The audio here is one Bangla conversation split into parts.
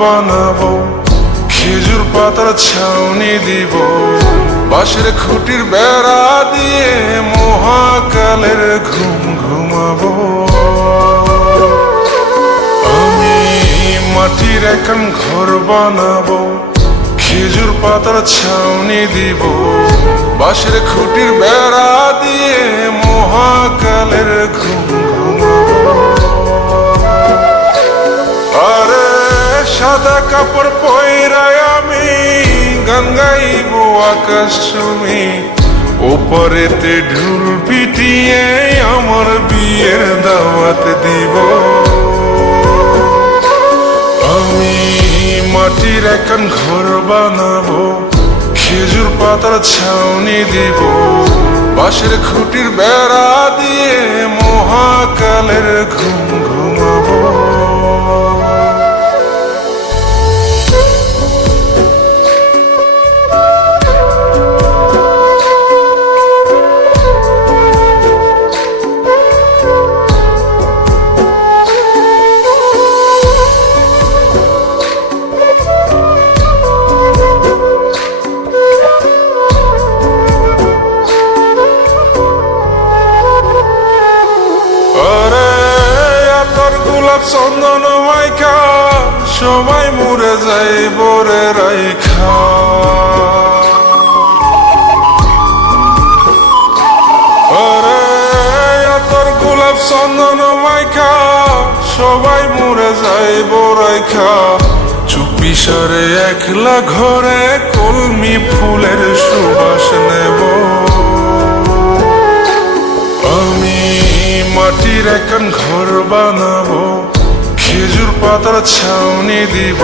বানাবো, খেজুর পাতার ছাউনি দিব, বাঁশের খুঁটির বেড়া দিয়ে মহাকালের ঘুম ঘুমাবো। আমি মাটির একখান ঘর বানাবো, খেজুর পাতার ছাউনি দিব, বাঁশের খুঁটির বেড়া দিয়ে মহাকালের ঘুম ঘুমাবো। আরে সাদা কাপড় পয়রায় আমি গান গাইব আকাশ চুমি, ওপরেতে ঢুল পিটিয়ে আমার বিয়ের দাওয়াত দিব। আমি মাটির একখান ঘর বানাবো, খেজুর পাতার ছাউনি দিব, বাঁশের খুঁটির বেড়া দিয়ে মহাকালের ঘুম ঘুমাবো। চন্দন মাইকা সবাই মরে যাই বরে রাইখা, আরে তোর গোলাপ চন্দন মাইকা সবাই মরে যাই বরাইখা, চুপি সারে একলা ঘরে কলমি ফুলের সুবাস নেব। আমি মাটির একখান ঘর বানাবো, খেজুর পাতার ছাউনি দিব,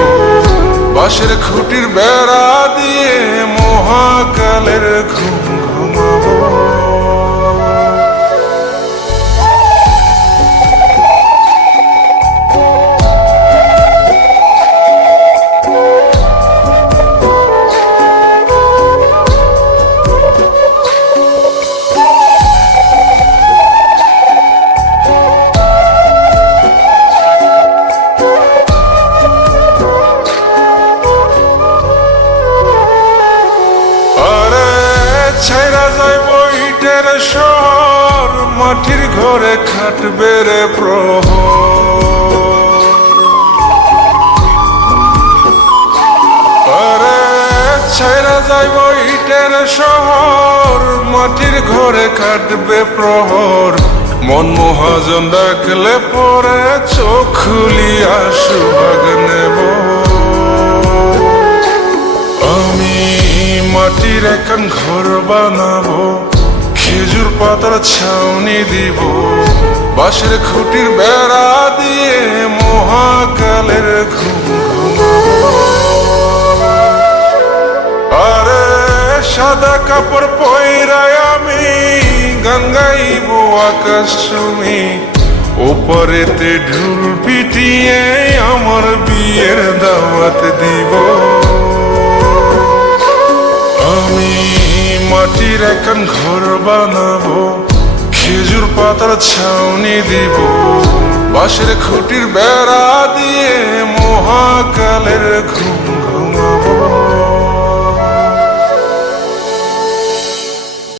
বাঁশের খুঁটির বেড়া দিয়ে মহাকালের ঘুম ঘুমাবো। ছাইরা যাইব ইটের শহর, মাটির ঘরে খাটবে রে প্রহর। আরে ছাইরা যাইব ইটের শহর, মাটির ঘরে খাটবে প্রহর। মন মহাজন ডাকলে পরে চোখ খুলিয়া সুভাগ নেব। আমি মাটির একখান ঘর বানাবো, খেজুর পাতার ছাউনি দিব, বাঁশের খুঁটির বেড়া দিয়ে মহাকালের ঘুম ঘুমাবো। আরে সাদা কাপড় পয়রায় আমি গান গাইব আকাশ চুমি, ওপরেতে ঢুল পিটিয়ে আমার বিয়ের দাওয়াত দিব। আমি মাটির একখান ঘর বানাবো, খেজুর পাতার ছাউনি দিব, বাঁশের খুঁটির বেড়া দিয়ে মহাকালের ঘুম